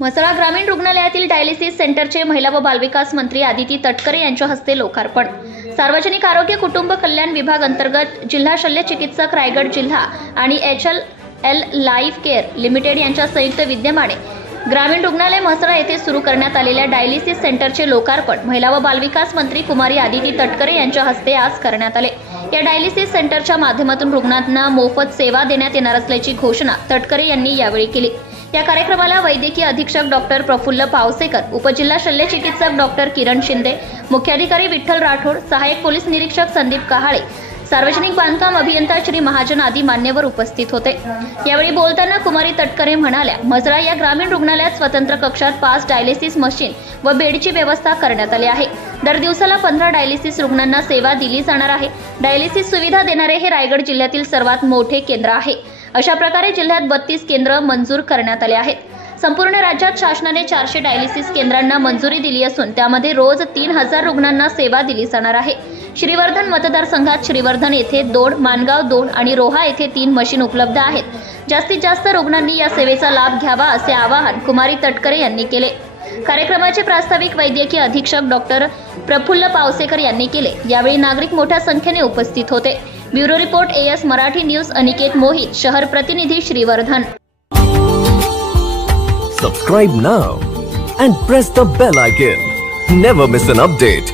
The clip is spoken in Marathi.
म्हसळा ग्रामीण रुग्णालयातील डायलिसिस सेंटरचे महिला व बालविकास मंत्री आदिती तटकरे यांच्या हस्ते लोकार्पण। सार्वजनिक आरोग्य कुटुंब कल्याण विभाग अंतर्गत जिल्हा शल्य चिकित्सक रायगड जिल्हा आणि HLL लाईफ केअर लिमिटेड यांच्या संयुक्त विद्यमाने ग्रामीण रुग्णालय म्हसळा येथे सुरू करण्यात आलेल्या डायलिसिस सेंटरचे लोकार्पण महिला व बालविकास मंत्री कुमारी आदिती तटकरे यांच्या हस्ते आज करण्यात आले। या डायलिसिस सेंटरच्या माध्यमातून रुग्णांना मोफत सेवा देण्यात येणार असल्याची घोषणा तटकरे यांनी यावेळी केली। या कार्यक्रमाला वैद्यकीय अधीक्षक डॉक्टर प्रफुल्ल पावसेकर, उपजिल्हा शल्य चिकित्सक डॉक्टर किरण शिंदे, मुख्याधिकारी विठ्ठल राठोड, सहाय्यक पोलीस निरीक्षक संदीप कहाळे, सार्वजनिक बांधकाम अभियंता श्री महाजन आदी मान्यवर उपस्थित होते। यावेळी बोलताना कुमारी तटकरे म्हणाल्या, म्हसळा या ग्रामीण रुग्णालयात स्वतंत्र कक्षात 5 डायलिसिस मशीन व बेडची व्यवस्था करण्यात आली आहे। दर दिवसाला 15 डायलिसिस रुग्णांना सेवा दिली जाणार आहे। डायलिसिस सुविधा देणारे हे रायगड जिल्ह्यातील सर्वात मोठे केंद्र आहे। अशा प्रकारे जिल्ह्यात 32 केंद्र मंजूर करण्यात आले आहेत। संपूर्ण राज्यात शासनाने 400 डायलिसिस केंद्रांना मंजुरी दिली असून त्यामध्ये रोज 3000 रुग्णांना सेवा दिली जाणार आहे। श्रीवर्धन मतदारसंघात श्रीवर्धन येथे 2, मानगाव 2 आणि रोहा येथे 3 मशीन उपलब्ध आहेत। जास्तीत जास्त रुग्णांनी या सेवेचा लाभ घ्यावा असे आवाहन कुमारी तटकरे यांनी केले। कार्यक्रमाचे प्रास्ताविक वैद्यकीय अधीक्षक डॉक्टर प्रफुल्ल पावसेकर यांनी केले। यावेळी नागरिक मोठ्या संख्येने उपस्थित होते। Bureau report AS Marathi news, Aniket Mohit, शहर प्रतिनिधी Shrivardhan. Subscribe now and press the bell icon. Never miss an update.